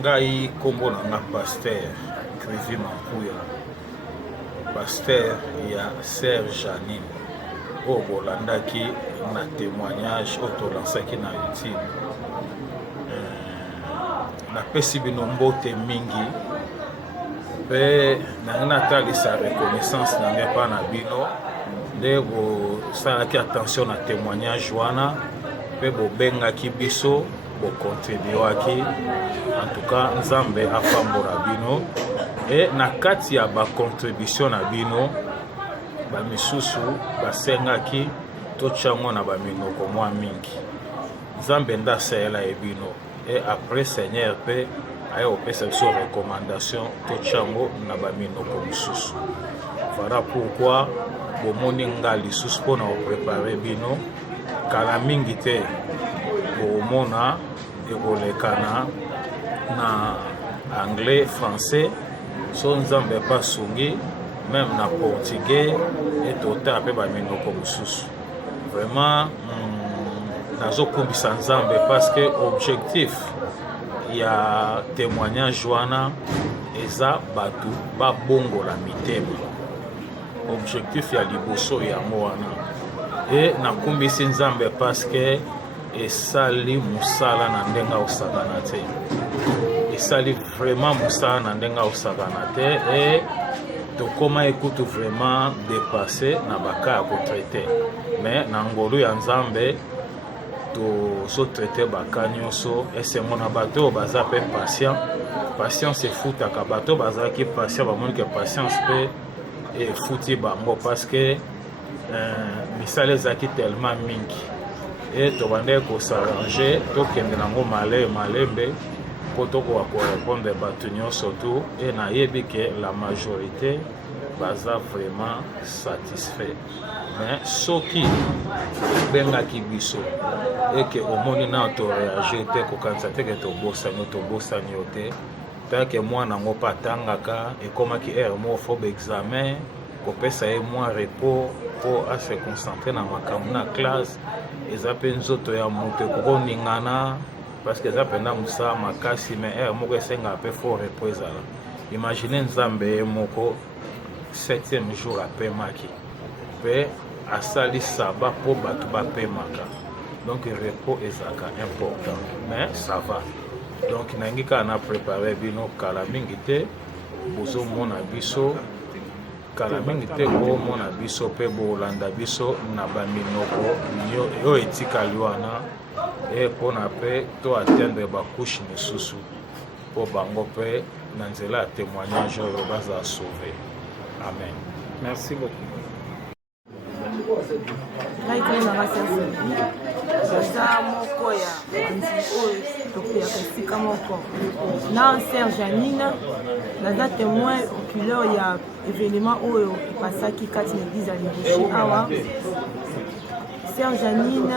ngai kombo na nga pasteur Krivi Makuya, pasteur ya Sœur Janine oyo bolandaki na témoignage oyo tolansaki na YouTube. Napesi bino mbote mingi mpe nangi natalisa reconnaissance na ngai mpa na bino nde bosalaki attention na témoignage wana mpe bobengaki biso bokontribuaki. En tout cas Nzambe apambola bino e na kati ya bacontribution na bino bamisusu basengaki totyango na baminoko mwa mingi. Nzambe nde asayela ye bino et après Seigneur mpe aye opesa biso recommandation totyango na baminoko misusu. Voilà pourquoi bomoni nga lisusu mpona koprepare bino kala mingi te bomona ekolekana na anglais, français, so Nzambe pasungi même na portugais et tota pe ba minoko mususu. Vraiment nazokumbisa Nzambe parce que objectif ya témoignage wana eza batu babongola mitema. Objectif ya liboso yango wana et nakumbisi Nzambe parce que esali musala na ndenga osakana te. Esali vraiment musala na ndenga osakana te et tokoma ekutu vraiment dépassé na baka ya kotraite. Mais na ngolu ya Nzambe tozotraite baka nyonso esengo na bato baza pe patient. Patience efutaka bato bazalaki patient bamoni ke patience mpe efuti bango parce que misala ezalaki tellement mingi et tobandeki kosarrange tokende nango malembe mpo tokoka korépondre bato nyonso tu et nayebi ke la majorité baza vraiment satisfait. Mais soki bengaki biso eke omoni na toréagir te kokanisa te ke tobosani yo te tanke mwana yango mpe atangaka ekomaki ere moko fo baexamen kopesa ye mwa repos mpo ase concentre na makambo na classe. Eza mpe nzoto ya moto ekokoningana parce que eza mpenza mosala makasi mais ere moko esengaka mpe fo repos ezala. Imagine Nzambe ye moko 7e jour apemaki mpe asali saba mpo bato bapemaka, donc repos ezalaka important mais ça va. Donc nangi kaka na prépare bino kala mingi te bozomona biso, kala mingi te bomona biso mpe bolanda biso na baminoko oyo etikali wana e mpona mpe to atteindre bakushe misusu mpo bango mpe na nzela ya témoignage oyo baza sauve. Amen. Merci beaucoup. Baza moko ya nzi oyo tokuyaka esika moko na Sœur Janine naza témoin oculaire ya événement oyo epasaki kati na église ya Liboshi awa. Sœur Janine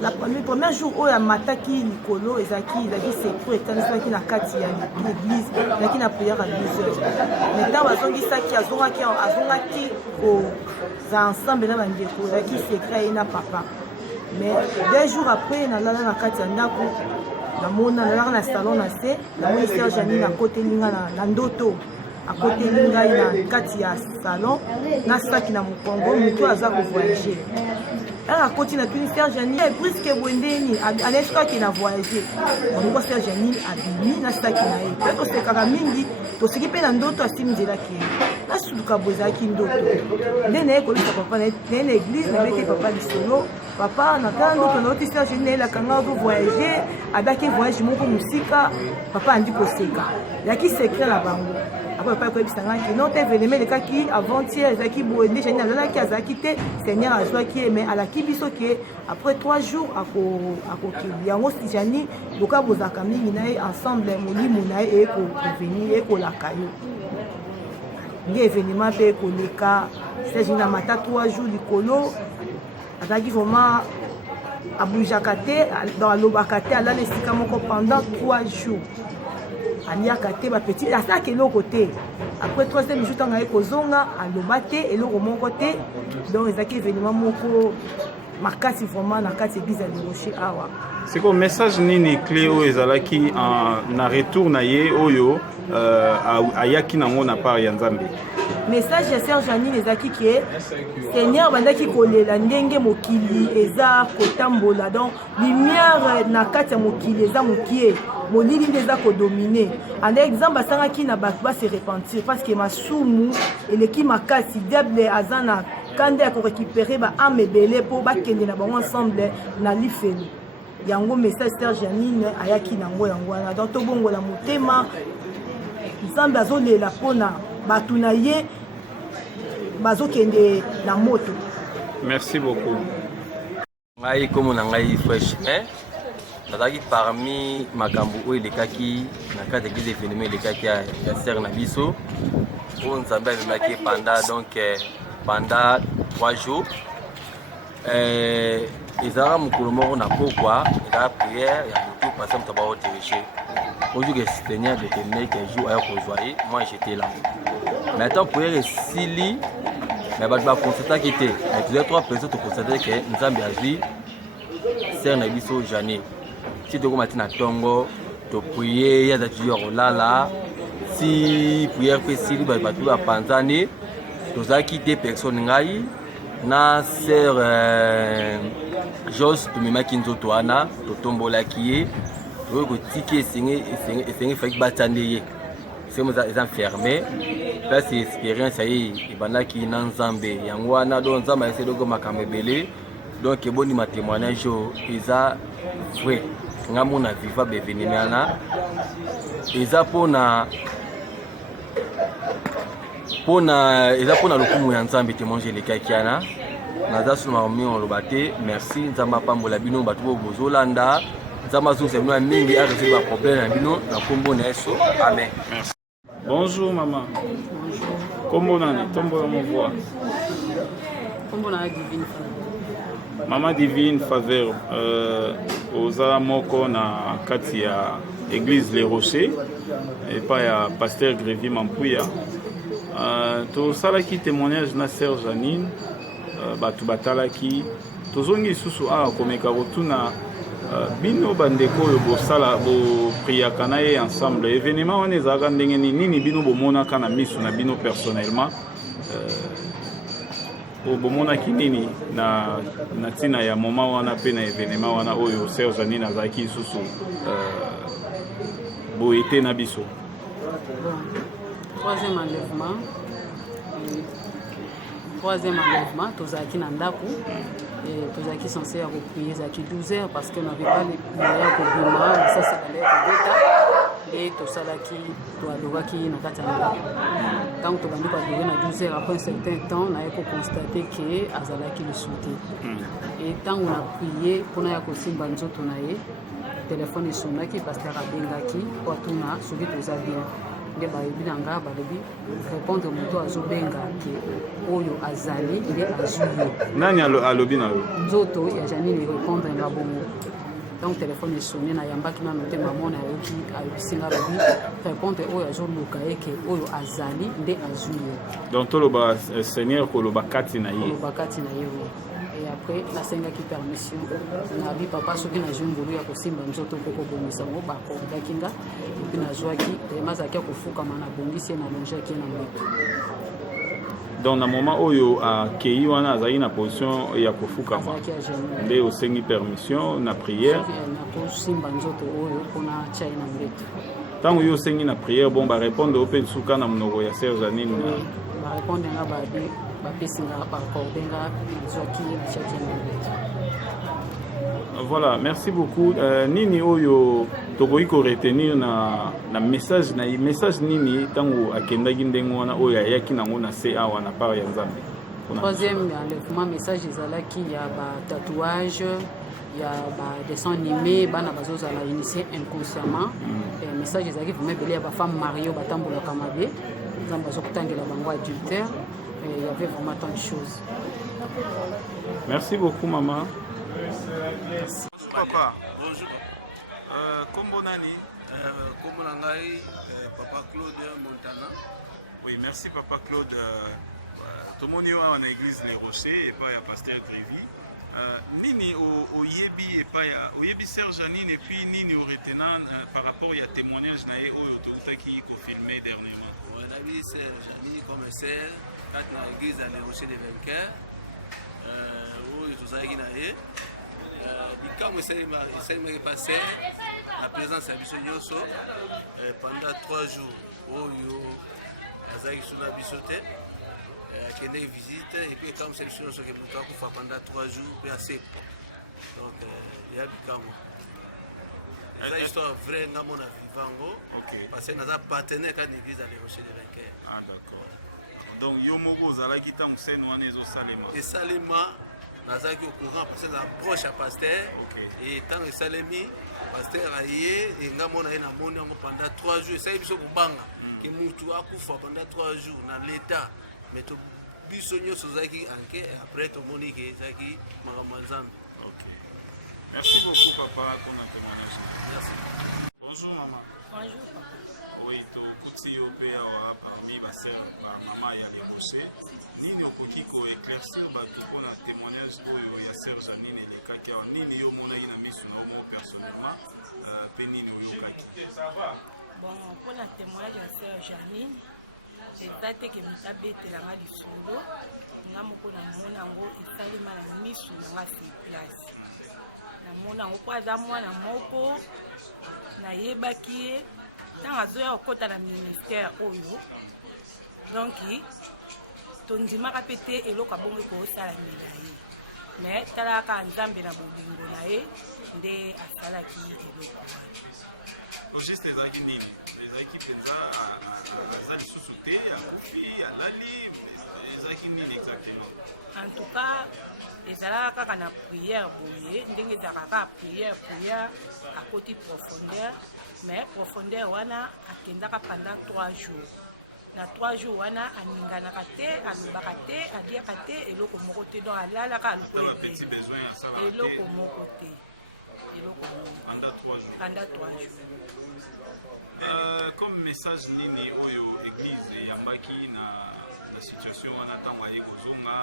la premier jour oyo amataki likolo ezalaki secret etanisaki na kati ya l'église ezalaki na prière à 12h. Mais ntango azongisaki azongaki koza ensemble na bandeko ezalaki secret ye na papa. Mais 2 jours après nalala na kati ya ndako namona nalaka na salon na se namoni Sœur Janine akotelinga na ndoto akoteli ngai na kati ya salon na saki na mokongo moto aza kovoyager. akoti na tuni Sœur Janine presque bwendeni anefaki na voyager ongo Sœur Janine abimi na saki na ye pe tosekaka mingi tosiki pe na ndoto asimzelaki nasuluka bozaki ndoto nde na ye kolisa papa na na église na bete papa lisolo papa na tala ndoto na oti Sœur Janine elakanga ko voyager abaki voyage moko musika papa andi koseka yaki secret na bango. Après papa koyebisanga ki non te événement lekaki avant-hier ezaki boende Janine azalaki azalaki te Seigneur azwaki mais alaki biso ke après 3 jours akokili yango si Janine boka bozaka mingi na ye ensemble molimo na ye ekovenir ekolaka yo nge événement mpe ekoleka Sœur Janine amata 3 jours likolo azalaki vraiment abougeaka te alobaka te alala esika moko pendant 3 jours aliaka te bapetit asalaka eloko te après 3e jour ntango aye kozonga aloba te eloko moko te. Donc ezalaki événement moko makasi vraiment na kati église ya Liboshi awa. C'est quoi message nini clé oyo ezalaki na retour na ye oyo ayaki nango na part ya Nzambe? Message ya Sœur Janine ezaki ke Seigneur bandaki kolela ndenge mokili eza kotambola donc lumière na kati ya mokili eza mokie molili nde eza kodomine en exemple asangaki na bato base repentir parce que masumu eleki makasi diable aza na kande ya korécupérer baame ebele mpo bakende na bango ensemble na lifelo yango message Sœur Janine ayaki nango yango wana donc tobongola motema Nzambe azolela mpona bato na ye bazokende na moto. Merci beaucoup. Ngai komo na ngai fresh nazalaki parmi makambo oyo elekaki na kati ya événement elekaki ya sœur na biso oyo Nzambe amemaki pendant 3 jours ezalaka mokolo moko na pokwa ezalaka prière ya motu parce moto baodirige ojour Seigneur déterminé qu'un jour aya kozwa ye moi j'étais là maintenant prière esili mais bato baconstataki te mais toujours 3 personnes toconstate ke Nzambe azwi sœur na biso Janine si tokoma ti na ntongo toprie ye azalaki ya kolala si prière mpe esili bato bapanzani tozalaki 2 personnes ngai na sœur Jos tumemaki nzoto wana totombolaki ye tokoki kotiki esenge faki batande ye semo eza enfermé place expérience aye ebandaki na Nzambe yango wana donc Nzambe ayeseli oko makambo ebele donc ebondima témoignage oyo eza vrai nga mona viva baévénement wana eza mpona lokumu ya Nzambe témoignage elekaki wana naza solo makomi oloba te merci Nzambe apambola bino bato bo bozolanda Nzambe azongisa bino ya mingi aresoudre baproblème na bino na kombo na Yesu amen. Bonjour maman. Bonjour. Kombo nani? Tombola mon voix. Kombo na Divine Faveur. Maman Divine Faveur oza moko na kati ya église Les Rochers et pas ya pasteur Grévy Mampuya. Tosalaki témoignage na sœur Janine bato batalaki tozongi susu komeka kotuna bino bandeko oyo bosala bopriaka na ye ensemble événement wana ezalaka ndenge nini bino bomonaka na miso na bino personnellement bomonaki nini na ntina ya moment wana mpe na événement wana oyo sœur Janine azalaki susu boyete na biso? Troisième enlèvement, tozalaki na ndako tozalaki censé ya koprier ezalaki 12 heures parce que n'avait pas les moyens kobima masasi balaya kobeta nde tosalaki toadoraki na kati ya ndako ntango tobandi koadore na 12 heures après un certain temps naye kokonstate ke azalaki lisu te e ntango na prie mpona ya kosimba nzoto na ye telefone esonaki paster abengaki po atuna soki toza bien nde bayebi na nga balobi répondre moto azobenga ke oyo azali nde azwi ye. Nani alobi na yo? Nzoto ya Janine répondre nga bongo donc telefone esoni nayambaki nano te mama na yoki ayobisinga alobi répondre oyo azoluka ye ke oyo azali nde azwi ye. Donc toloba Seigneur koloba kati na ye? Koloba kati na ye oui. Et après nasengaki permission nabi papa soki nazwi ngolu ya kosimba nzoto mpo kobongisa ngo bakongaki nga epi nazwaki vraimen azalaki ya kofukama na bongisi ye nalongeaki ye na mbeto. Donc na moment oyo akei wana azalaki na position ya kofukama nde osengi permission na prière nakosimba nzoto oyo mpona tia ye na mbeto. Ntango yo osengi na prière bon barépondre oyo mpe nsuka na monoko ya sœur Janine? Barépondre nga babi bapesinga bakorde nga nazwaki natiaki na mbeto. Voilà, merci beaucoup. Nini oyo tokoki ko retenir na message na message nini tango akendaki ndenge wana oyo ayaki nango na se awa na part ya Nzambe? Troisième enlèvement message ezalaki ya ba tatouage ya ba dessin animé bana bazozala initié inconsciemment message ezalaki vraiment ebele ya bafemme marie batambolaka mabe Nzambe azokotangela bango adultère. Il y avait vraiment tant de choses. Merci beaucoup maman. Merci. Papa. Bonjour. Kombo nani? Kombo nangai Papa Claude Montana. Oui, merci Papa Claude. Tout le monde est en église Les Rochers et pas à pasteur Grévy. Nini oyebi epaya oyebi Sœur Janine et puis nini retenant par rapport à témoignage na oyo tokutaki confirmé dernièrement. On a vu Sœur Janine comme sœur quand dans l'église à l'Rocher des Vainqueurs où tout ça qui na e bikamo c'est passé la présence à biso nyonso pendant 3 jours oyo azaki suna bisote akende visite et puis comme c'est biso nyonso ke mutu akufa pendant 3 jours puis assez donc ya bikamo c'est une histoire vraie ngamo na vivango parce que naza partenaire quand l'église à l'Rocher des Vainqueurs. Ah d'accord. Donc yo moko ozalaki ntango sene wana ezosalema esalema nazalaki au courant parce que na proche ya pasteur et ntango esalemi pasteur aye engambo na ye namoni yango pendant 3 jours esali biso kobanga ke mutu akufa pendant 3 jours na l'état mais biso nyonso ozalaki anke après tomoni ke ezalaki makambo ya nzambe. Merci beaucoup papa pour notre témoignage. Merci. Bonjour maman. Bonjour papa. Oui, tokuti yo pe awa parmi basœur bamama ya Leboche nini okoki koéclaircir bato mpona témoignage oyo ya Sœur Janine elekaki awa nini yo omonaki na miso na omo personnellement mpe nini oyokaki. Bon, mpona témoignage ya Sœur Janine eza te ke moto abetelanga lisolo nga moko namona yango esalema na miso nanga sur place namona yango mpo aza mwana moko nayebaki ye ntango azoya kokɔta na ministère oyo donc tondimaka mpe te eloko abongi kosalamela ye mais talaka nzambe na bolingo na ye nde asalaki eloko wana. Juste ezalaki nini ezalaki mpenza aza lisusu te akufi alali ezalaki nini exactement? En tout cas ezalaka kaka na prière boye ndenge ezalaka kaka prière akoti profondeur mais profondeur wana akendaka pendant 3 jours na 3 jours wana aninganaka te alobaka te aliaka te eloko moko te donc alalaka aloko eloko moko te pendant 3 jours. Comme message nini oyo église eyambaki na situation wana ntango aye kozonga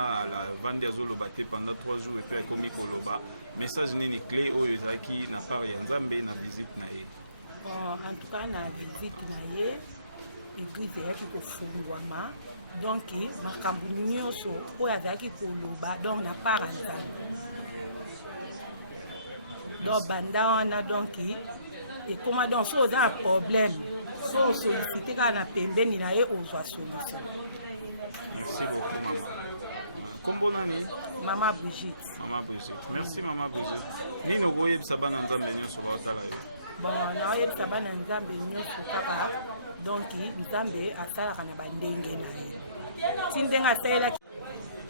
vandi azoloba te pendant 3 jours epe akomi koloba message nini clé oyo ezalaki na part ya nzambe na visite na ye? Bon, en tout cas na visite na ye église eyaki kofungwama donc makambo nyonso oyo azalaki koloba donc na part ya nzambe donc banda wana donc ekoma donc so oza na problème so osollicite kaka na pembeni na ye ozwa solution. Kombo nani? Mama Brigitte. Mama Brigitte. Merci Mama Brigitte. Nini okoyebisa bana nzambe nyonso baotala yo? Bon, naoyebisa bana nzambe nyonso kaka donc nzambe asalaka na bandenge na ye ti ndenge asalelaki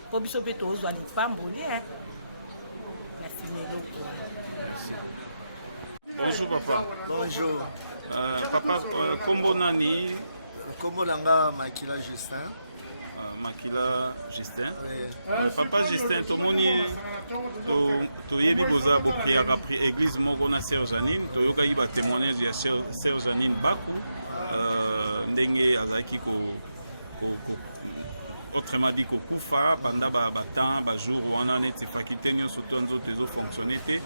mpo biso mpe tozwa lipamboli na nsima eloko. Bonjour papa. Bonjour. Papa, kombo nani? Kombo nanga Makila Justin. Makila Justin. Papa Justin, tomoni toyebi boza bopriaka pri église moko na Sœur Janine toyokaki batémoignage ya Sœur Janine Baku ndenge azalaki autrement dit kokufa banda batemps bajour wana neti faculté nyonso to nzoto ezofonctionne te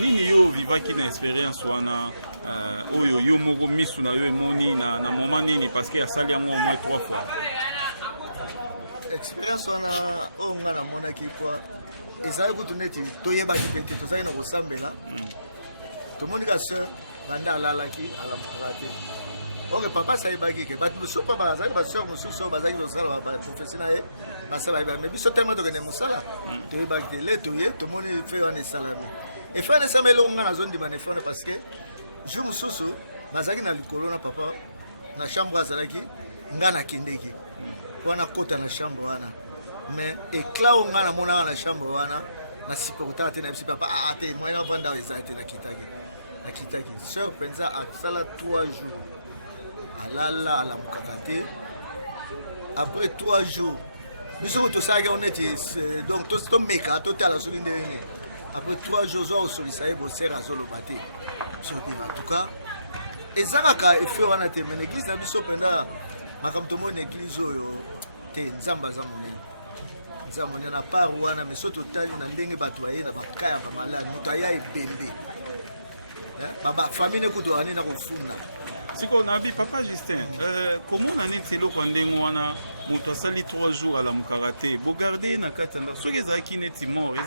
nini yo vivaki na expérience wana oyo yo moko misu na yo emoni na moment nini parce que asali yango au moins 3 fois? Expérience wana oyo nga namonaki kwa ezali kutu neti toyebaki mpe te tozali na kosambela tomoni ka sœur banda alalaki alamukaka te oke papa sayebaki ke bato mosusu mpa bazali basœur mosusu oyo bazalaki kosala baprofesi na ye basala bayeba me biso tellement tokende mosala toyebaki te le toye tomoni fe wana esalami efe wana esalami eloko nga nazondima na efe wana parce que jour mosusu bazalaki na likolo na papa na chambre azalaki nga nakendeki wana kota na chambre wana mais éclat oyo nga namonaka na chambre wana nasupportaka te na biso papa te moyena vanda oyo ezala te nakitaki sœur mpenza asala 3 jours alala alamukaka te après 3 jours biso ko tosalaki yango neti donc tomeka totala soki ndenge après 3 jours oza kosolisa ye bosere azoloba te en tout cas eza kaka efe wana te mais église na biso mpenza makambo tomoni église oyo te nzambe aza monene. nzambe na part wana mais so totali na ndenge bato aye na bakaya bamalade moto aya ebembe famille ekutu ane na kofunda siko nabi papa Justin komona neti eloko ya ndenge wana moto asali 3 jours alamukaka te bogarde na kati na soki ezalaki neti mort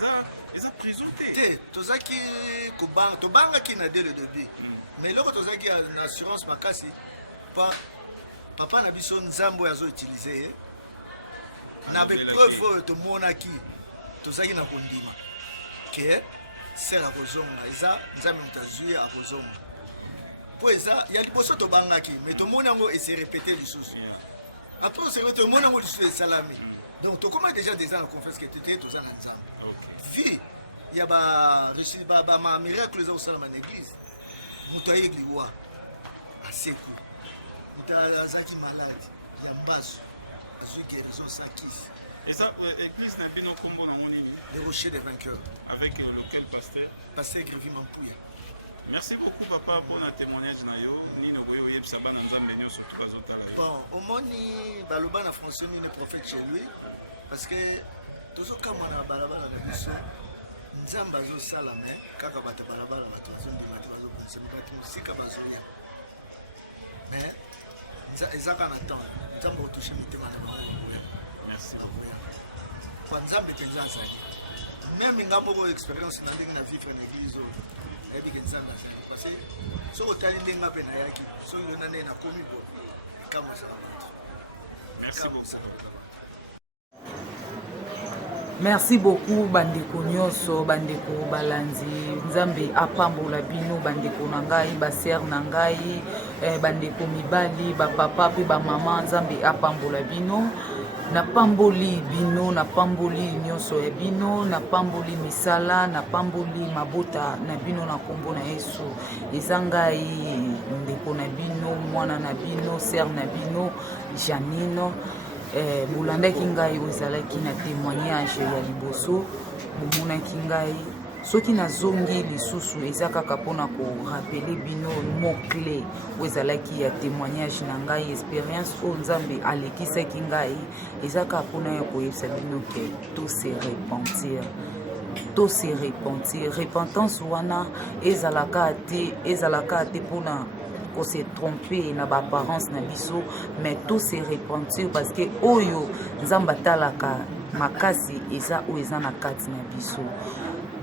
eza prison te tozalaki tobangaki na dès le début mais eloko tozalaki na assurance makasi papa na biso nzambe oyo azoutilize ye na bepreuve oyo tomonaki tozalaki na kondima ke sere akozonga eza nzambe moto azwi akozonga po eza ya liboso tobangaki mais tomoni yango ese répété lisusu après osere tomoni yango lisusu esalami donc tokoma déjà na confiance ke tete toza na nzambe vie ya bamiracle eza kosalama na église moto aye liwa aseku moto azalaki malade ya mbazo azwi guérison sakisi eza église na bino kombo nango nini les rochers des vainqueurs avec lequel pasteur Grévy Mampuya. Merci beaucoup papa pour le témoignage na yo nino boyo yebisa bana nzambe nyonso to bazotala yo bon omoni baloba na français ni prophète chez lui parce que tozokama na balabala na biso nzambe azosala me kaka bato balabala bato bazondima bato bazokonisa bato mosika bazolia mais ezaka na temps nzambe otouche mitema na bango. Merci kwa nzambe mpenza azali même nga moko expérience na ndenge na vivre na église oyo ayebike nzambe azali parce que soki otali ndenge mpe nayaki soki lona nde nakomi bo ekamosala bato. Merci beaucoup bandeko nyonso bandeko balanzi nzambe apambola bino bandeko na ngai baser na ngai bandeko mibali bapapa pe bamama nzambe apambola bino napamboli bino napamboli nyonso ya bino napamboli misala napamboli mabota na bino na kombo na Yesu eza ngai ndeko na bino mwana na bino ser na bino Janino bolandaki ngai ozalaki na témoignage ya liboso bomonaki ngai soki nazongi lisusu eza kaka mpona korapele bino mot-clé oyo ezalaki ya témoignage na ngai expérience oyo nzambe alekisaki ngai eza kaka mpona ya koyebisa bino ke to se repentir repentance wana ezalaka te mpona ko se tromper na baapparence na biso mais tout se repentir parce que oyo nzambe atalaka makasi eza oyo eza na kati na biso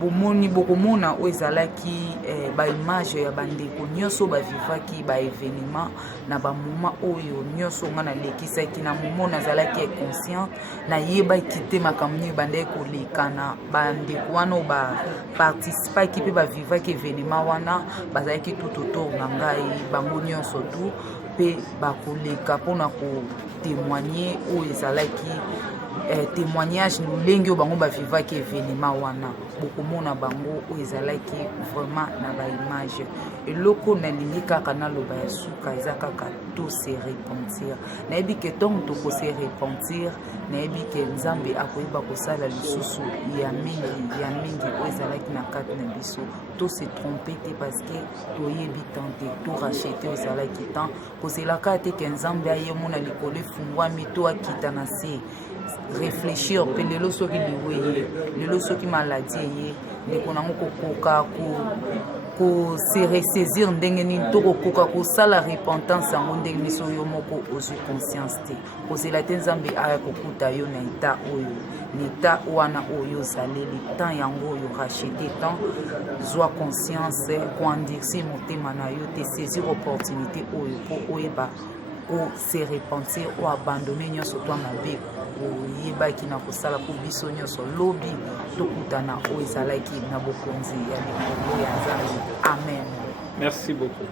bomoni bokomona oyo ezalaki baimage ya bandeko nyonso bavivaki baévénement na bamoma oyo nyonso nga nalekisaki na momo nazalaki inconscient nayebaki te makambo nini bandeki koleka na bandeko wana oyo baparticipaki mpe bavivaki événement wana bazalaki tout autour na ngai bango nyonso tu mpe bakoleka mpona kotémoigne oyo ezalaki témoignage ndenge oyo bango bavivaki événement wana bokomona bango oyo ezalaki vraiment na baimage eloko nalingi kaka naloba ya suka eza kaka to se repentir nayebi ke ntongo tokose repentir nayebi ke nzambe akoyeba kosala lisusu ya mingi oyo ezalaki na kati na biso to se trompe te parce que toyebi tant te to rachete oyo ezalaki tant kozelaka te ke nzambe ayemona likolo efungwami to akita na se réfléchir mpe lelo soki liwe ye lelo soki maladi eye ndeko nango kokoka se ressaisir ndenge nini to kokoka kosala repentance yango ndenge miso yo moko ozwi conscience te kozela te nzambe aya kokuta yo na eta oyo leta wana oyo ozaleli temps yango oyo rachete temps zwa conscience koandirsi motema na yo te saisir opportunité oyo mpo oyeba se repentir ou abandonner nyonso to mabe oyebaki na kosala mpo biso nyonso lobi tokutana oyo ezalaki na bokonzi ya likolo ya nzambe amen. Merci beaucoup.